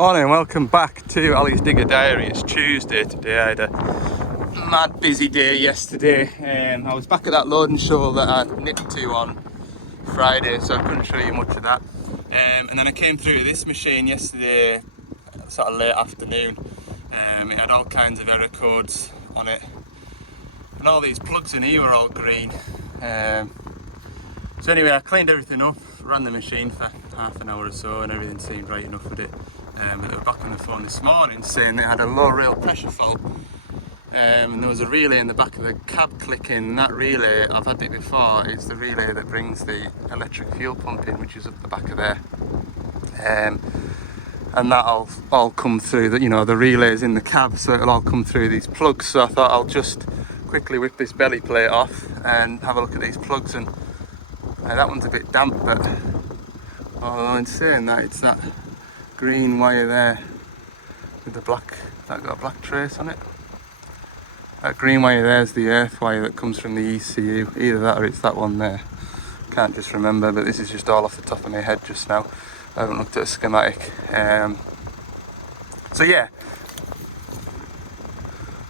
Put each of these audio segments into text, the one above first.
Morning, welcome back to Ali's Digger Diary. It's Tuesday today. I had a mad busy day yesterday. I was back at that loading show that I nipped to on Friday, so I couldn't show you much of that. And then I came through this machine yesterday, sort of late afternoon. It had all kinds of error codes on it, and all these plugs in here were all green. So anyway, I cleaned everything up, ran the machine for half an hour or so, and everything seemed right enough with it. But they were back on the phone this morning saying they had a low rail pressure fault, and there was a relay in the back of the cab clicking. And that relay, I've had it before, it's the relay that brings the electric fuel pump in, which is up the back of there. And that'll all come through, the relay's in the cab, so it'll all come through these plugs. So I thought I'll just quickly whip this belly plate off and have a look at these plugs. And that one's a bit damp, but in saying that, it's that green wire there with the black, that got a black trace on it. That green wire there is the earth wire that comes from the ECU. Either that or it's that one there. Can't just remember, but this is just all off the top of my head just now. I haven't looked at a schematic. So yeah,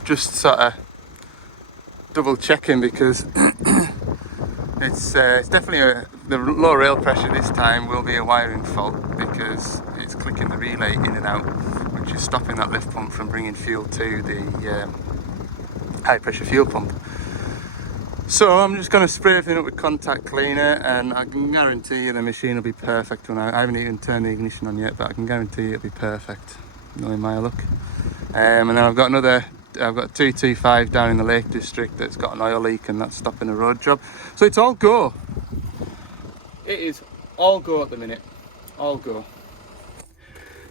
just sort of double checking because it's definitely the low rail pressure this time will be a wiring fault because it's clicking the relay in and out, which is stopping that lift pump from bringing fuel to the high pressure fuel pump. So I'm just going to spray everything up with contact cleaner, and I can guarantee you the machine will be perfect when I haven't even turned the ignition on yet, but I can guarantee you it'll be perfect, knowing my luck. And then I've got 225 down in the Lake District that's got an oil leak, and that's stopping a road job. So it's all go. It is all go at the minute. All go.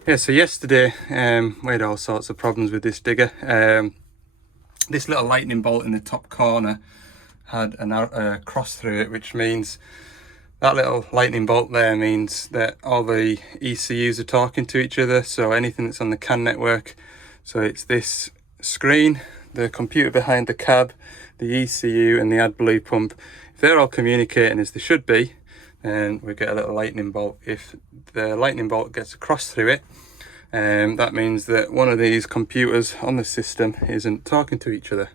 Yeah, so yesterday we had all sorts of problems with this digger. This little lightning bolt in the top corner had a cross through it, which means that little lightning bolt there means that all the ECUs are talking to each other. So anything that's on the CAN network, so it's this screen, the computer behind the cab, the ECU and the AdBlue pump, if they're all communicating as they should be, then we get a little lightning bolt. If the lightning bolt gets a cross through it, that means that one of these computers on the system isn't talking to each other.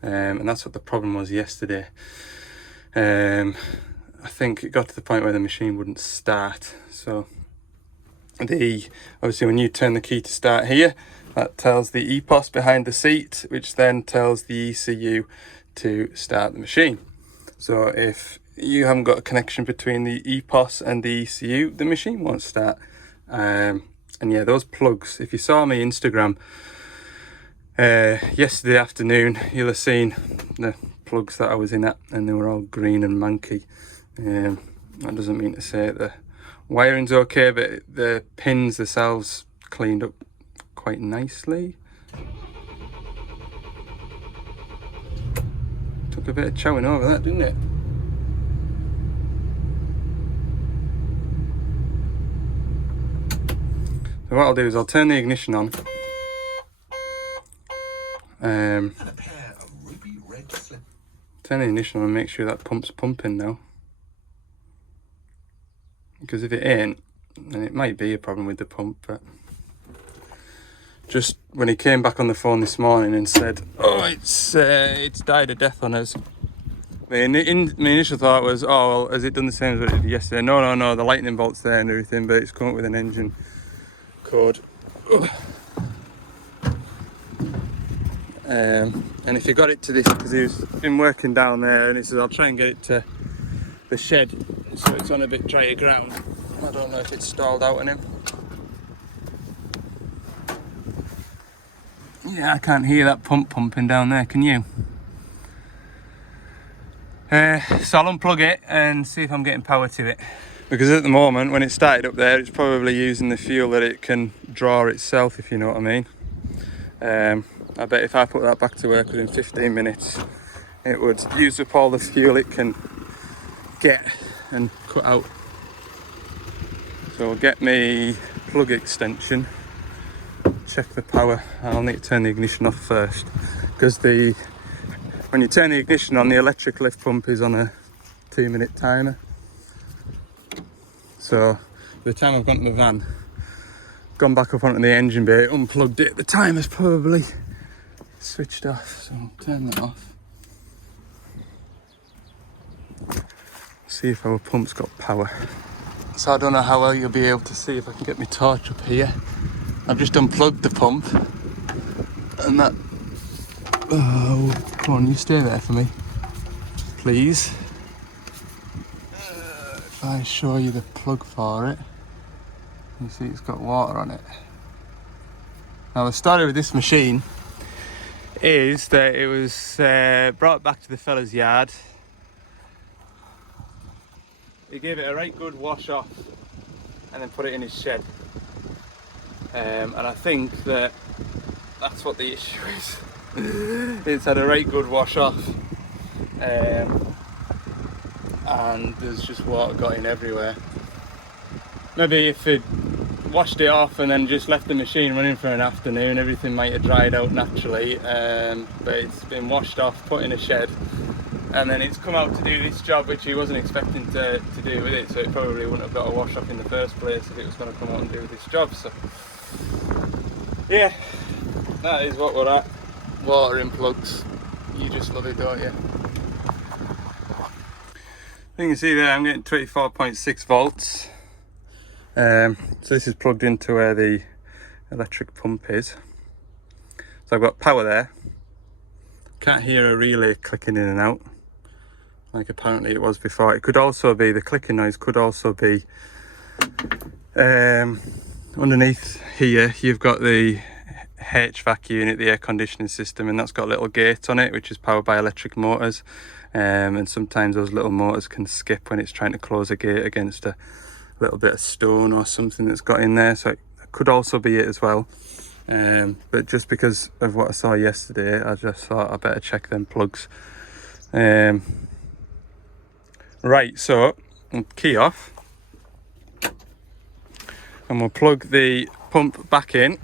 And that's what the problem was yesterday. I think it got to the point where the machine wouldn't start. So obviously when you turn the key to start here, that tells the EPOS behind the seat, which then tells the ECU to start the machine. So if you haven't got a connection between the EPOS and the ECU, the machine won't start. And yeah, those plugs, if you saw my Instagram yesterday afternoon, you'll have seen the plugs that I was in at, and they were all green and manky. That doesn't mean to say the wiring's okay, but the pins themselves cleaned up quite nicely. Took a bit of chowing over that, didn't it? So what I'll do is I'll turn the ignition on. And a pair of ruby red slip. Turn the ignition on and make sure that pump's pumping now. Because if it ain't, then it might be a problem with the pump. But just when he came back on the phone this morning and said, "Oh, it's died a death on us," my initial thought was, "Oh, well, has it done the same as what it did yesterday?" No, the lightning bolt's there and everything, but it's come up with an engine code. And if you got it to this, because he's been working down there, and he says I'll try and get it to the shed so it's on a bit drier ground. I don't know if it's stalled out on him. Yeah, I can't hear that pump pumping down there, can you? So I'll unplug it and see if I'm getting power to it, because at the moment when it started up there, it's probably using the fuel that it can draw itself, if you know what I mean. I bet if I put that back to work within 15 minutes, it would use up all the fuel it can get and cut out. So I'll get me plug extension, check the power. I'll need to turn the ignition off first, because when you turn the ignition on, the electric lift pump is on a 2-minute timer. So by the time I've gone to the van, gone back up onto the engine bay, unplugged it. The timer's probably switched off, so I'll turn that off. See if our pump's got power. So I don't know how well you'll be able to see if I can get my torch up here. I've just unplugged the pump, and that... Oh, come on, you stay there for me, please. If I show you the plug for it, you see it's got water on it. Now the story with this machine is that it was brought back to the fella's yard. He gave it a right good wash off and then put it in his shed. And I think that's what the issue is. It's had a right good wash off, and there's just water got in everywhere. Maybe if it washed it off and then just left the machine running for an afternoon, everything might have dried out naturally, but it's been washed off, put in a shed, and then it's come out to do this job which he wasn't expecting to do with it, so it probably wouldn't have got a wash off in the first place if it was going to come out and do this job. So yeah, that is what we're at. Water in plugs. You just love it, don't you? You can see there I'm getting 24.6 volts. So this is plugged into where the electric pump is. So I've got power there. Can't hear a relay clicking in and out like apparently it was before. It could also be, the clicking noise could also be underneath here. You've got the HVAC unit, the air conditioning system, and that's got a little gate on it which is powered by electric motors, and sometimes those little motors can skip when it's trying to close a gate against a little bit of stone or something that's got in there, so it could also be it as well. But just because of what I saw yesterday, I just thought I better check them plugs. Right, so we'll key off and we'll plug the pump back in.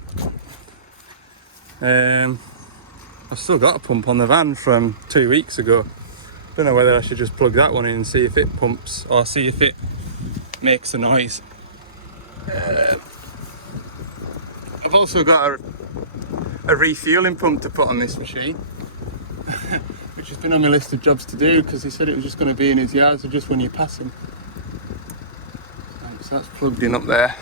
I've still got a pump on the van from 2 weeks ago. Don't know whether I should just plug that one in and see if it pumps or see if it makes a noise. I've also got a refueling pump to put on this machine, which has been on my list of jobs to do because he said it was just going to be in his yard, so just when you pass him. Right, so that's plugged in up there.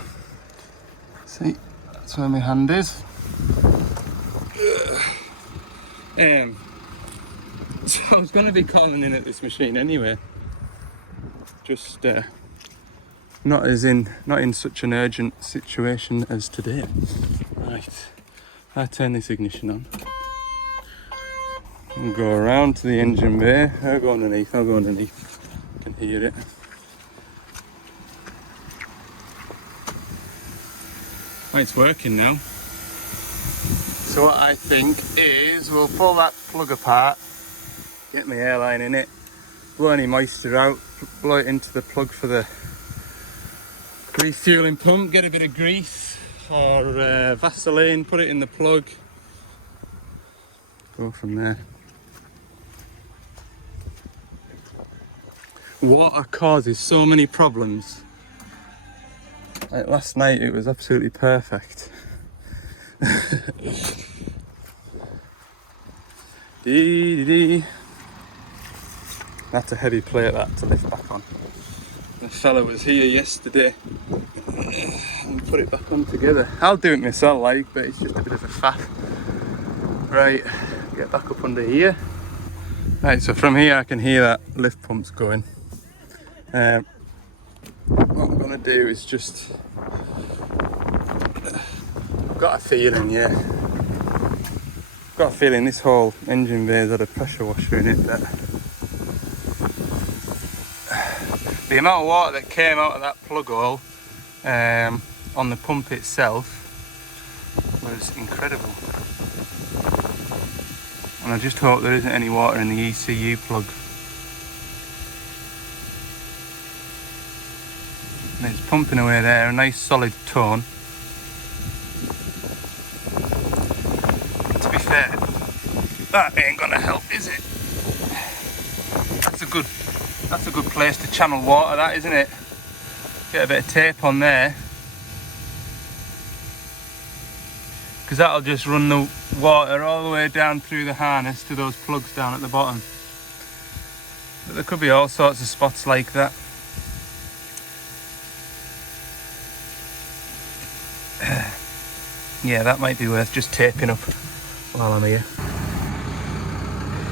See, that's where my hand is. So I was going to be calling in at this machine anyway, just not in such an urgent situation as today. Right, I turn this ignition on and go around to the engine bay. I'll go underneath, I can hear it. Right, it's working now. So what I think is we'll pull that plug apart, get my airline in it, blow any moisture out, blow it into the plug for the refueling pump, get a bit of grease or Vaseline, put it in the plug, go from there. Water causes so many problems. Like last night it was absolutely perfect. That's a heavy plate that to lift back on. The fella was here yesterday and put it back on together. I'll do it myself but it's just a bit of a faff. Right, get back up under here. Right, so from here I can hear that lift pump's going. What I'm gonna do is just, I've got a feeling, got a feeling this whole engine bay's had a pressure washer in it, but the amount of water that came out of that plug hole on the pump itself was incredible. And I just hope there isn't any water in the ECU plug. And it's pumping away there, a nice solid tone. To be fair, that ain't gonna help, is it? That's a good place to channel water, that, isn't it? Get a bit of tape on there. because that'll just run the water all the way down through the harness to those plugs down at the bottom. But there could be all sorts of spots like that. Yeah, that might be worth just taping up while I'm here.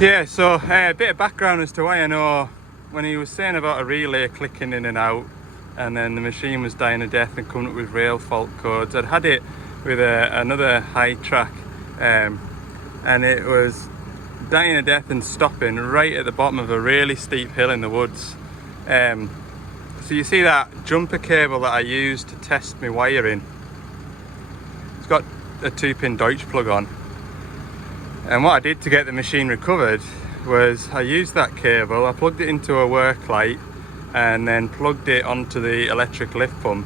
Yeah, so a bit of background as to why I know when he was saying about a relay clicking in and out and then the machine was dying a death and coming up with rail fault codes. I'd had it with another high track and it was dying a death and stopping right at the bottom of a really steep hill in the woods. So you see that jumper cable that I used to test my wiring? It's got a 2-pin Deutsch plug on. And what I did to get the machine recovered was I used that cable, I plugged it into a work light and then plugged it onto the electric lift pump.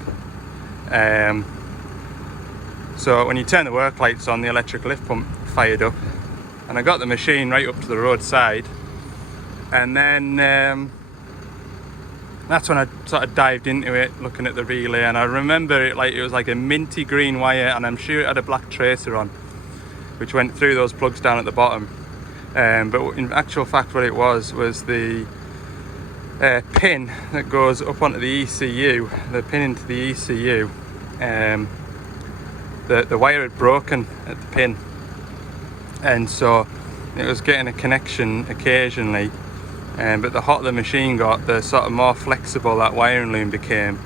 So when you turn the work lights on, the electric lift pump fired up and I got the machine right up to the roadside, and then that's when I sort of dived into it looking at the relay, and I remember it like it was like a minty green wire, and I'm sure it had a black tracer on which went through those plugs down at the bottom. But in actual fact what it was the pin that goes up onto the ECU, the pin into the ECU. The wire had broken at the pin, and so it was getting a connection occasionally, but the hotter the machine got, the sort of more flexible that wiring loom became,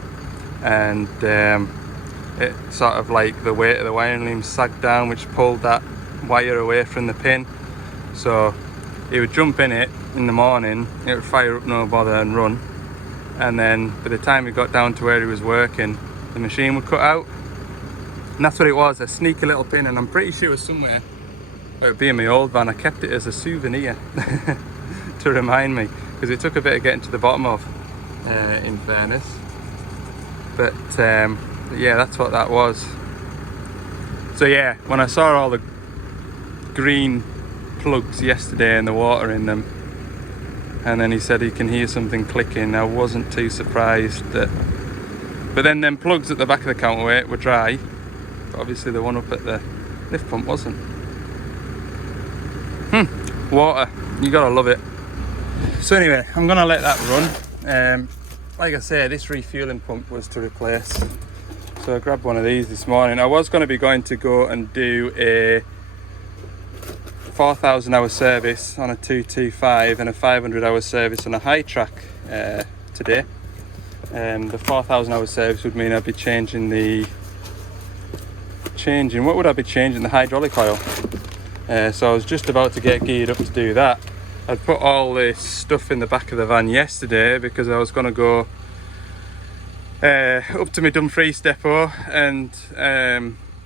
and it sort of like the weight of the wiring loom sagged down, which pulled that wire away from the pin. So he would jump in it in the morning, it would fire up no bother and run, and then by the time he got down to where he was working, the machine would cut out. And that's what it was, a sneaky little pin, and I'm pretty sure it was somewhere. It would be in my old van. I kept it as a souvenir to remind me, because it took a bit of getting to the bottom of, in fairness. But yeah, that's what that was. So yeah, when I saw all the green plugs yesterday and the water in them, and then he said he can hear something clicking, I wasn't too surprised that. But then them plugs at the back of the counterweight were dry, but obviously the one up at the lift pump wasn't. Water, you gotta love it. So anyway, I'm gonna let that run. Like I say, this refueling pump was to replace, so I grabbed one of these this morning. I was going to go and do a 4,000 hour service on a 225 and a 500 hour service on a high track today. The 4,000 hour service would mean I'd be changing what would I be changing? The hydraulic oil. So I was just about to get geared up to do that. I'd put all this stuff in the back of the van yesterday because I was going to go up to my Dumfries depot and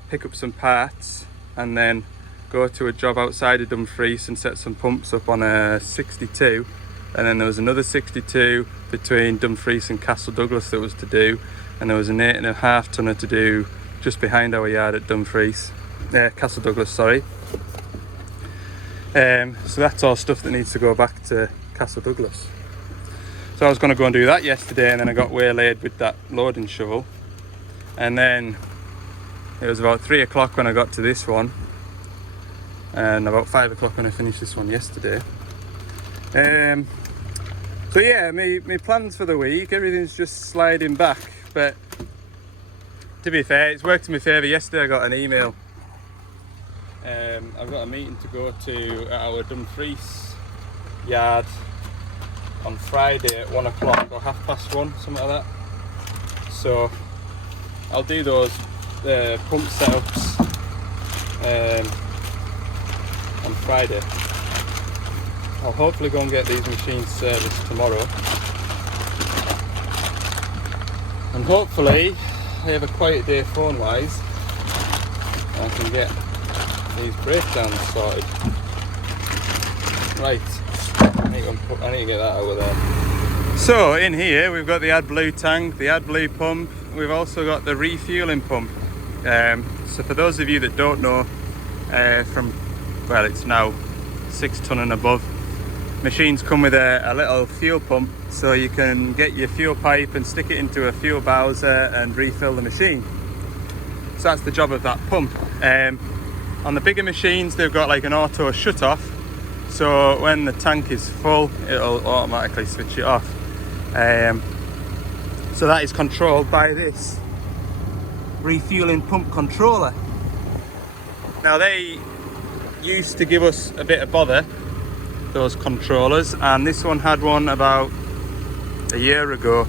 pick up some parts, and then go to a job outside of Dumfries and set some pumps up on a 62, and then there was another 62 between Dumfries and Castle Douglas that was to do, and there was an 8.5 tonner to do just behind our yard at Dumfries, Castle Douglas, sorry. So that's all stuff that needs to go back to Castle Douglas. So I was going to go and do that yesterday, and then I got waylaid with that loading shovel, and then it was about 3 o'clock when I got to this one, and about 5 o'clock when I finished this one yesterday. So yeah, my plans for the week, everything's just sliding back, but to be fair, it's worked in my favour. Yesterday I got an email. I've got a meeting to go to at our Dumfries yard on Friday at 1 o'clock or 1:30, something like that. So I'll do those pump setups on Friday. I'll hopefully go and get these machines serviced tomorrow, and hopefully I have a quiet day phone wise, I can get these breakdowns sorted. Right, I need to get that over there. So in here we've got the AdBlue tank, the AdBlue pump, we've also got the refueling pump. So for those of you that don't know, it's now 6 tonne and above, machines come with a little fuel pump, so you can get your fuel pipe and stick it into a fuel bowser and refill the machine. So that's the job of that pump. On the bigger machines, they've got like an auto shut off, so when the tank is full, it'll automatically switch it off. So that is controlled by this refueling pump controller. Now they used to give us a bit of bother, those controllers, and this one had one about a year ago,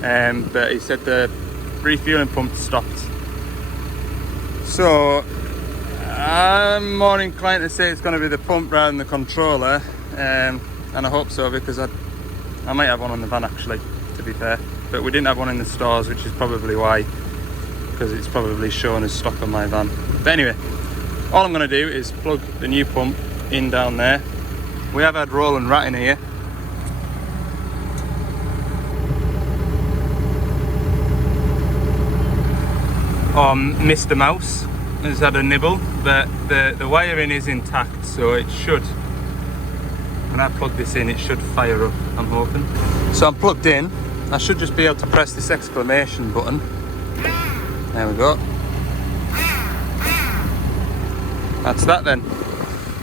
but he said the refueling pump stopped. So I'm more inclined to say it's going to be the pump rather than the controller, and I hope so, because I might have one on the van actually, to be fair, but we didn't have one in the stores, which is probably why, because it's probably shown as stock on my van. But anyway, all I'm going to do is plug the new pump in down there. We have had Roland Rat in here. Mr. Mouse has had a nibble, but the wiring is intact, so it should, when I plug this in, it should fire up, I'm hoping. So I'm plugged in. I should just be able to press this exclamation button. There we go. That's that then.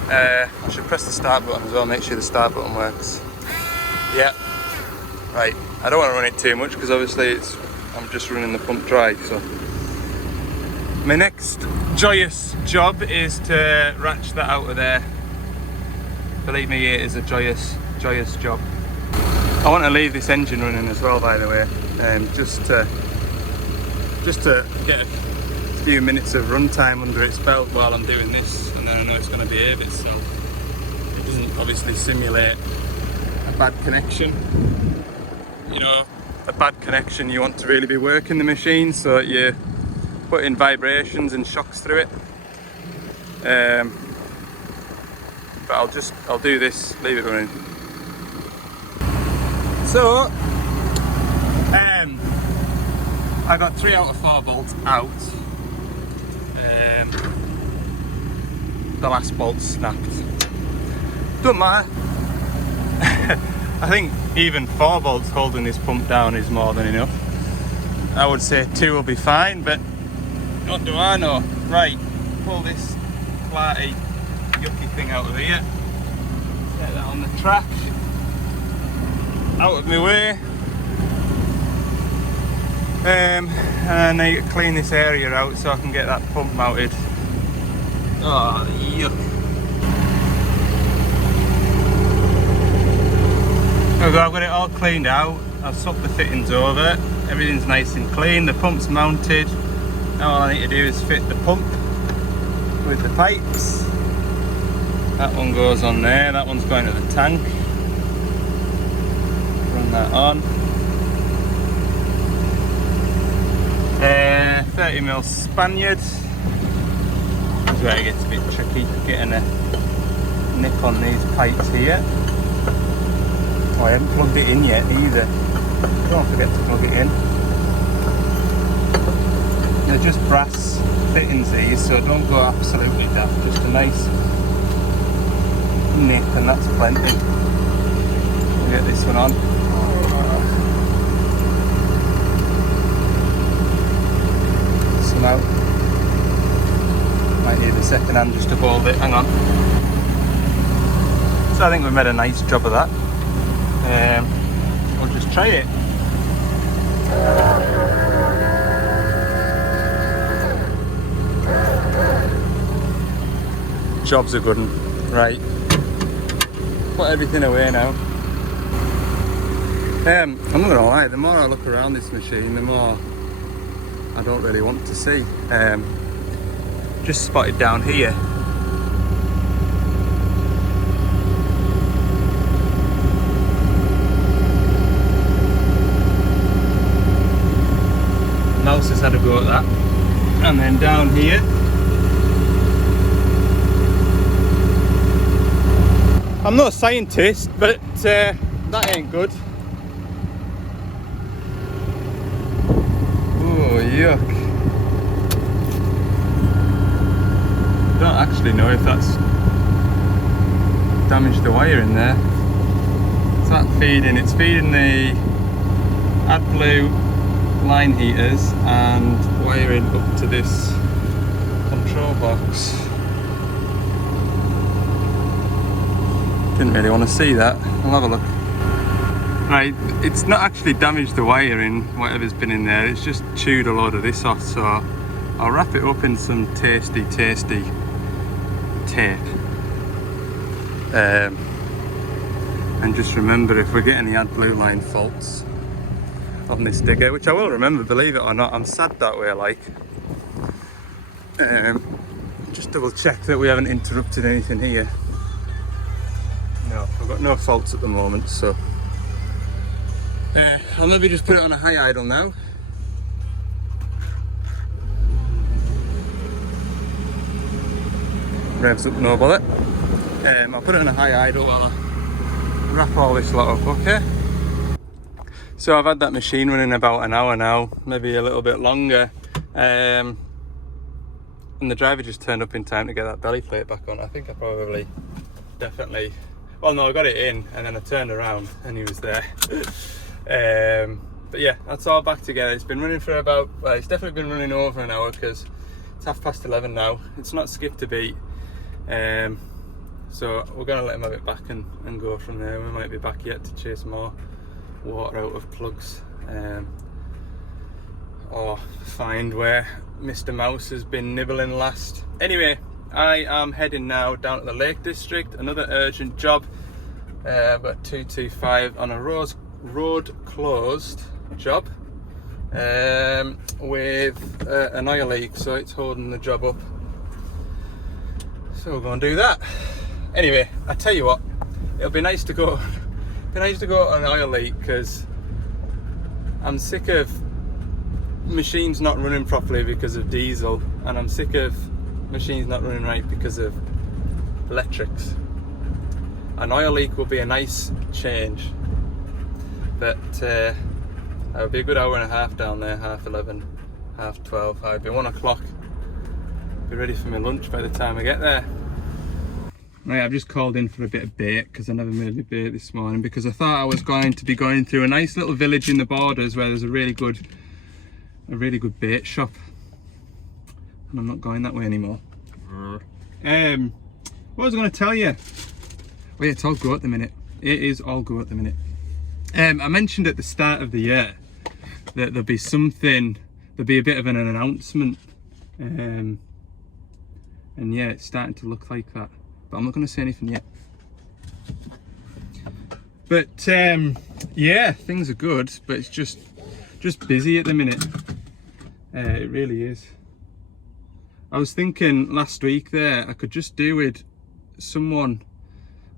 I should press the start button as well, make sure the start button works. Yeah. Right, I don't want to run it too much because obviously I'm just running the pump dry, so. My next joyous job is to ratchet that out of there. Believe me, it is a joyous job. I want to leave this engine running as well, by the way, just to get a few minutes of runtime under its belt while I'm doing this, and then I know it's going to behave itself. It doesn't obviously simulate a bad connection. You know, a bad connection, you want to really be working the machine so that you put in vibrations and shocks through it. But I'll do this, leave it running. So I got 3 out of 4 bolts out. The last bolt snapped. Don't matter. I think even 4 bolts holding this pump down is more than enough. I would say 2 will be fine, but what do I know? Right, pull this clarty yucky thing out of here. Get that on the track. Out of my way. And I need to clean this area out so I can get that pump mounted. Oh, yuck. I've got it all cleaned out. I've swapped the fittings over. Everything's nice and clean. The pump's mounted. Now all I need to do is fit the pump with the pipes. That one goes on there. That one's going to the tank. Run that on. 30mm Spaniard. That's where it gets a bit tricky, getting a nip on these pipes here. Oh, I haven't plugged it in yet either. Don't forget to plug it in. They're just brass fittings these, so don't go absolutely daft. Just a nice nip, and that's plenty. We'll get this one on. Out. Might need a second hand just to hold it, hang on. So I think we've made a nice job of that. We'll just try it. Job's a good one. Right. Put everything away now. I'm not gonna lie, the more I look around this machine, the more I don't really want to see. Just spotted down here. Mouse has had a go at that. And then down here. I'm not a scientist, but that ain't good. Yuck. Don't actually know if that's damaged the wire in there. It's that feeding, it's feeding the AdBlue line heaters and wiring up to this control box. Didn't really want to see that. I'll have a look. Right, it's not actually damaged the wiring, whatever's been in there, it's just chewed a load of this off, so I'll wrap it up in some tasty tape. And just remember, if we get any AdBlue line faults on this digger, which I will remember, believe it or not, I'm sad that way, like. Just double check that we haven't interrupted anything here. No, I've got no faults at the moment, so I'll maybe just put it on a high idle now. Revs up, no bother. I'll put it on a high idle while I wrap all this lot up, okay? So I've had that machine running about an hour now, maybe a little bit longer. And the driver just turned up in time to get that belly plate back on. I think I probably, definitely, well no, I got it in and then I turned around and he was there. But yeah, that's all back together. It's been running for about, well, it's definitely been running over an hour because it's 11:30 now. It's not skipped a beat. So we're going to let him have it back and go from there. We might be back yet to chase more water out of plugs. Or find where Mr. Mouse has been nibbling last. Anyway, I am heading now down to the Lake District, another urgent job. I've got 225 on a road closed job with an oil leak, so it's holding the job up. So we're going to do that. Anyway, I tell you what, it'll be nice to go on an oil leak because I'm sick of machines not running properly because of diesel, and I'm sick of machines not running right because of electrics. An oil leak will be a nice change, but it'll be a good hour and a half down there, 11:30, 12:30. It'll be 1 o'clock. Be ready for my lunch by the time I get there. Right, I've just called in for a bit of bait because I never made my bait this morning, because I thought I was going to be going through a nice little village in the borders where there's a really good bait shop, and I'm not going that way anymore. What was I going to tell you? Oh yeah, it's all go at the minute. It is all go at the minute. I mentioned at the start of the year that there'd be a bit of an announcement, and yeah, it's starting to look like that, but I'm not going to say anything yet. But yeah, things are good, but it's just busy at the minute. It really is. I was thinking last week there, I could just do with someone.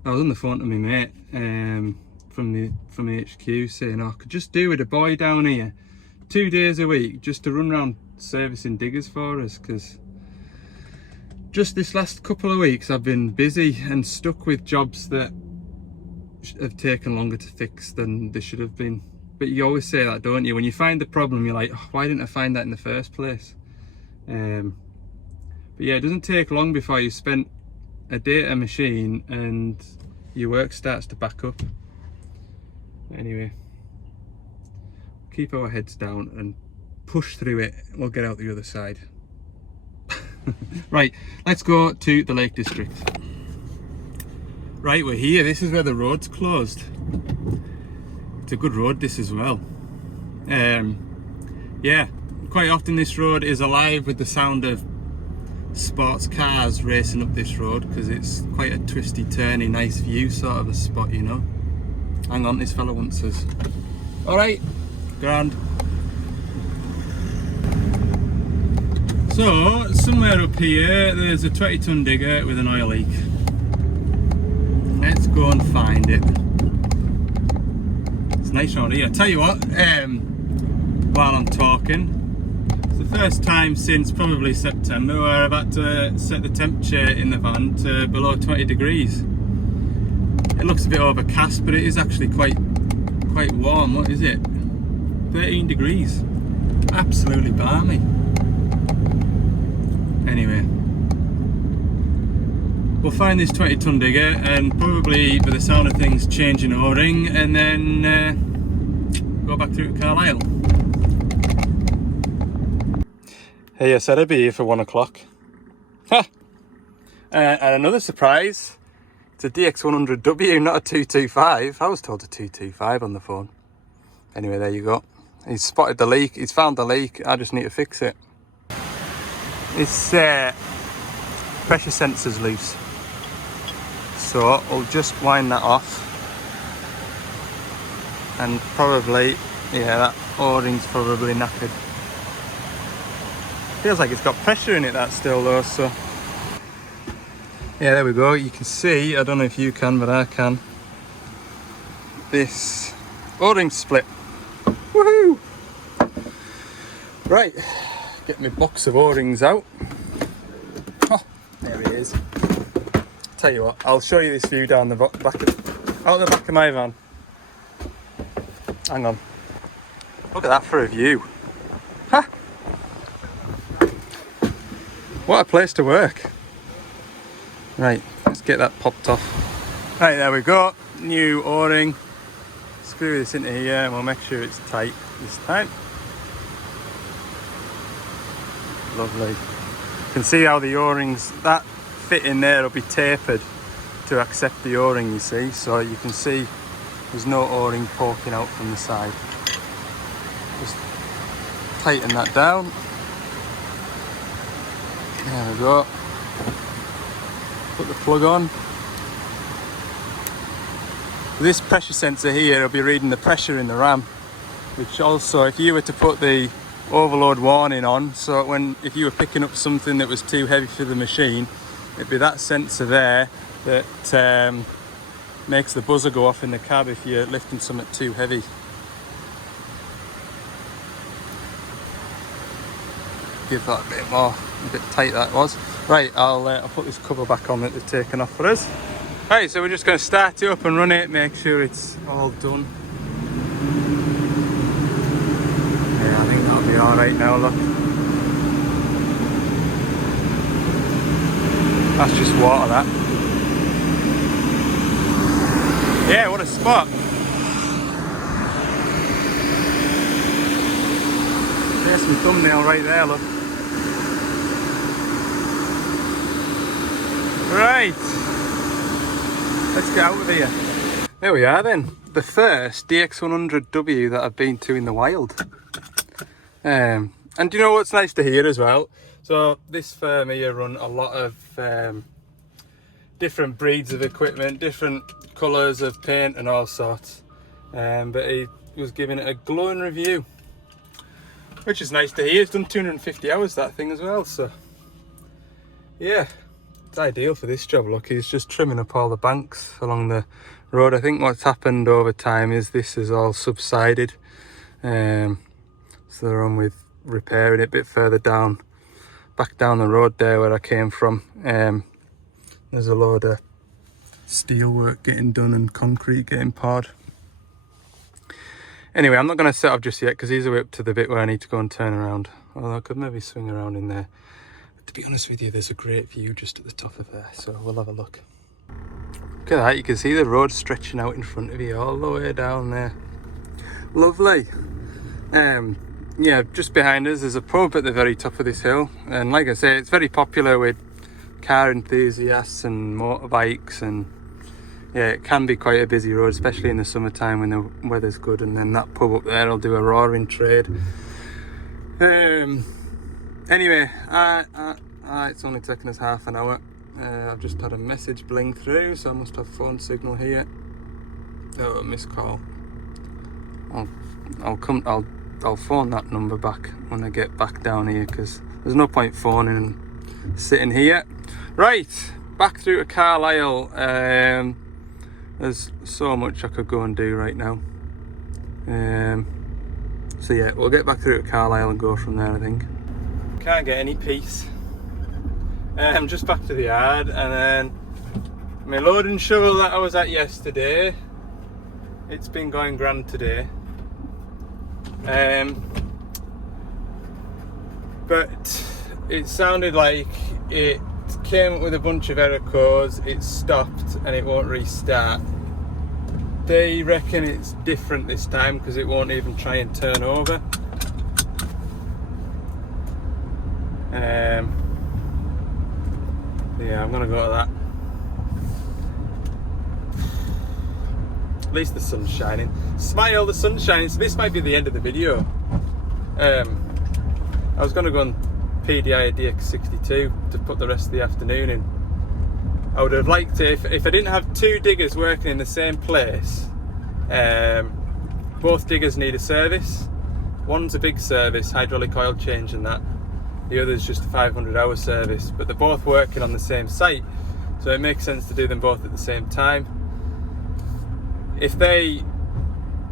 I was on the phone to my mate from HQ saying, I could just do with a boy down here 2 days a week just to run around servicing diggers for us, because just this last couple of weeks I've been busy and stuck with jobs that have taken longer to fix than they should have been. But you always say that, don't you? When you find the problem, you're like, oh, why didn't I find that in the first place? But yeah, it doesn't take long before you spent a day at a machine and your work starts to back up. But anyway, keep our heads down and push through it. We'll get out the other side. Right, let's go to the Lake District. Right, we're here. This is where the road's closed. It's a good road, this as well. Yeah, quite often this road is alive with the sound of sports cars racing up this road, because it's quite a twisty, turny, nice view sort of a spot, you know. Hang on, this fella wants us. Alright, grand. So, somewhere up here, there's a 20-ton digger with an oil leak. Let's go and find it. It's nice around here. I tell you what, while I'm talking, it's the first time since probably September where I've had to set the temperature in the van to below 20 degrees. It looks a bit overcast, but it is actually quite warm. What is it? 13 degrees. Absolutely balmy. Anyway, we'll find this 20-ton digger and probably, by the sound of things, change an O-ring and then go back through to Carlisle. Hey, I said I'd be here for 1 o'clock. Ha! And another surprise It's a DX100 W, not a 225. I was told a 225 on the phone. Anyway, there you go. He's spotted the leak. He's found the leak. I just need to fix it. This pressure sensor's loose. So I'll just wind that off. And probably, yeah, that O-ring's probably knackered. Feels like it's got pressure in it, that still though, so. Yeah, there we go. You can see, I don't know if you can, but I can. This O-ring split. Woohoo! Right, get my box of O-rings out. Oh, there he is. Tell you what, I'll show you this view down the out the back of my van. Hang on. Look at that for a view. Ha! What a place to work. Right, let's get that popped off. Right, there we go. New O-ring. Screw this into here and we'll make sure it's tight this time. Lovely. You can see how the O-rings, that fit in there will be tapered to accept the O-ring, you see. So you can see there's no O-ring poking out from the side. Just tighten that down. There we go. Put the plug on. This pressure sensor here will be reading the pressure in the RAM, which also, if you were to put the overload warning on, so if you were picking up something that was too heavy for the machine, it'd be that sensor there that makes the buzzer go off in the cab if you're lifting something too heavy. Give that a bit tight that was. Right, I'll put this cover back on that they've taken off for us. Right, so we're just going to start it up and run it, make sure it's all done. Yeah, I think that'll be alright now, look. That's just water, that. Yeah, what a spot. There's my thumbnail right there, look. Right, let's get out of here. There we are then, the first DX100 W that I've been to in the wild. And do you know what's nice to hear as well? So this firm here run a lot of different breeds of equipment, different colours of paint and all sorts. But he was giving it a glowing review, which is nice to hear. It's done 250 hours, that thing as well, so yeah. It's ideal for this job. Look, he's just trimming up all the banks along the road. I think what's happened over time is this has all subsided. So they're on with repairing it a bit further down, back down the road there where I came from. There's a load of steel work getting done and concrete getting poured. Anyway, I'm not going to set off just yet because he's away up to the bit where I need to go and turn around. Although I could maybe swing around in there. To be honest with you, there's a great view just at the top of there, so we'll have a look. Look at that, you can see the road stretching out in front of you all the way down there. Lovely. Yeah, just behind us there's a pub at the very top of this hill, and like I say, it's very popular with car enthusiasts and motorbikes, and yeah, it can be quite a busy road, especially in the summertime when the weather's good. And then that pub up there will do a roaring trade. Anyway, it's only taken us half an hour. I've just had a message bling through, so I must have phone signal here. Oh, a missed call. I'll phone that number back when I get back down here, because there's no point phoning and sitting here. Right, back through to Carlisle. There's so much I could go and do right now. So yeah, we'll get back through to Carlisle and go from there, I think. Can't get any peace. I'm just back to the yard, and then my loading shovel that I was at yesterday, it's been going grand today. But it sounded like it came up with a bunch of error codes, it stopped and it won't restart. They reckon it's different this time because it won't even try and turn over. Yeah, I'm gonna go to that. At least the sun's shining. Smile, the sun's shining. So this might be the end of the video. I was going to go on PDI a DX62 to put the rest of the afternoon in. I would have liked to, if I didn't have two diggers working in the same place. Both diggers need a service. One's a big service, hydraulic oil change and that. The other's just a 500-hour service, but they're both working on the same site, so it makes sense to do them both at the same time. If they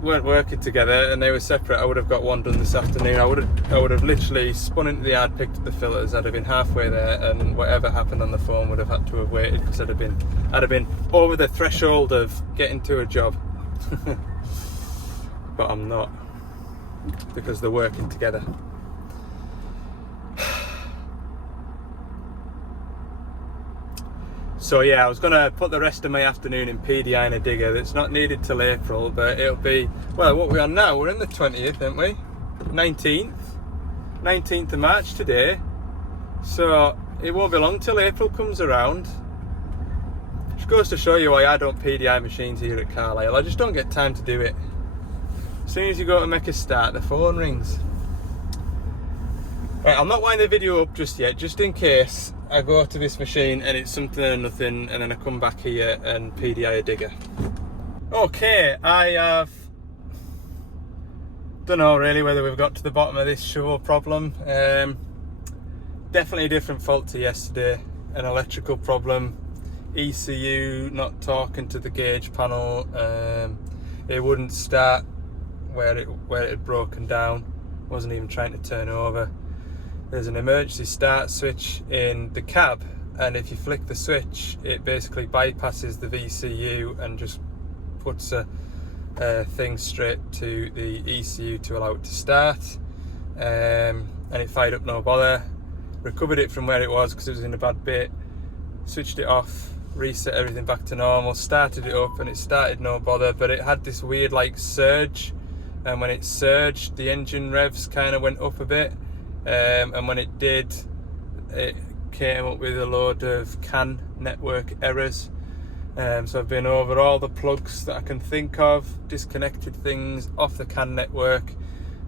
weren't working together and they were separate, I would have got one done this afternoon. I would have literally spun into the yard, picked up the filters. I'd have been halfway there, and whatever happened on the phone would have had to have waited, because I'd have been over the threshold of getting to a job. But I'm not, because they're working together. So yeah, I was going to put the rest of my afternoon in PDI in a digger that's not needed till April, but it'll be, well, what we're on now, we're in the 20th, aren't we? 19th of March today. So it won't be long till April comes around. Just goes to show you why I don't PDI machines here at Carlisle. I just don't get time to do it. As soon as you go to make a start, the phone rings. Right, I'm not winding the video up just yet, just in case I go to this machine and it's something or nothing, and then I come back here and PDI a digger. Okay, I have, don't know really whether we've got to the bottom of this show problem. Definitely a different fault to yesterday, an electrical problem, ECU not talking to the gauge panel, it wouldn't start where it had broken down, wasn't even trying to turn over. There's an emergency start switch in the cab, and if you flick the switch, it basically bypasses the VCU and just puts a thing straight to the ECU to allow it to start. And it fired up no bother. Recovered it from where it was because it was in a bad bit. Switched it off, reset everything back to normal, started it up, and it started no bother, but it had this weird like surge, and when it surged, the engine revs kind of went up a bit. And when it did, it came up with a load of CAN network errors. So I've been over all the plugs that I can think of, disconnected things off the CAN network.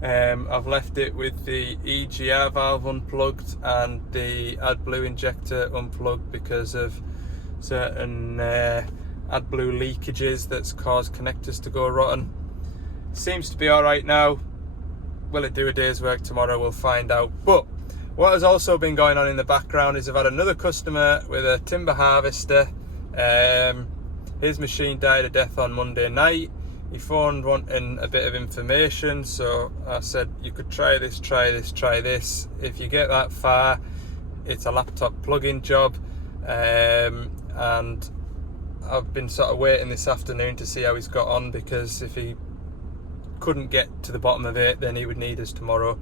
I've left it with the EGR valve unplugged and the AdBlue injector unplugged because of certain AdBlue leakages that's caused connectors to go rotten. Seems to be alright now. Will it do a day's work tomorrow? We'll find out. But what has also been going on in the background is I've had another customer with a timber harvester. His machine died a death on Monday night. He phoned wanting a bit of information, so I said you could try this, try this, try this. If you get that far, it's a laptop plug-in job. And I've been sort of waiting this afternoon to see how he's got on, because if he couldn't get to the bottom of it, then he would need us tomorrow.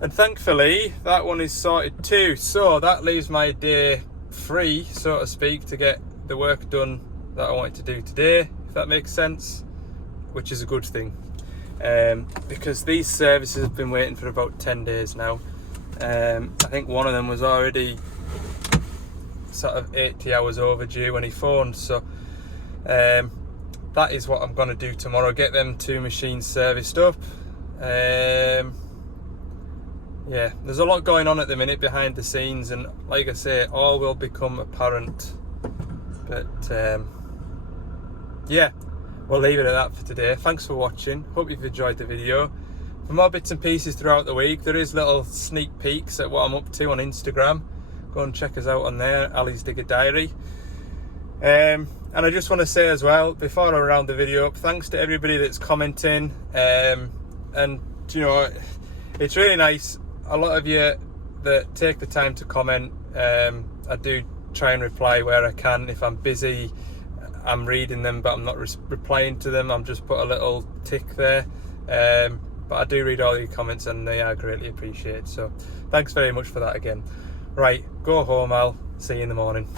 And thankfully that one is sorted too, so that leaves my day free, so to speak, to get the work done that I wanted to do today, if that makes sense, which is a good thing, because these services have been waiting for about 10 days now. I think one of them was already sort of 80 hours overdue when he phoned, so that is what I'm going to do tomorrow, get them two machines serviced up. Yeah, there's a lot going on at the minute behind the scenes, and like I say, all will become apparent. But yeah, we'll leave it at that for today. Thanks for watching, hope you've enjoyed the video. For more bits and pieces throughout the week, there is little sneak peeks at what I'm up to on Instagram. Go and check us out on there, Ali's Digger Diary. And I just want to say as well, before I round the video up, thanks to everybody that's commenting. And you know, it's really nice, a lot of you that take the time to comment. I do try and reply where I can. If I'm busy, I'm reading them, but I'm not replying to them. I'm just put a little tick there. But I do read all your comments, and they are greatly appreciated. So thanks very much for that again. Right, go home, Al. See you in the morning.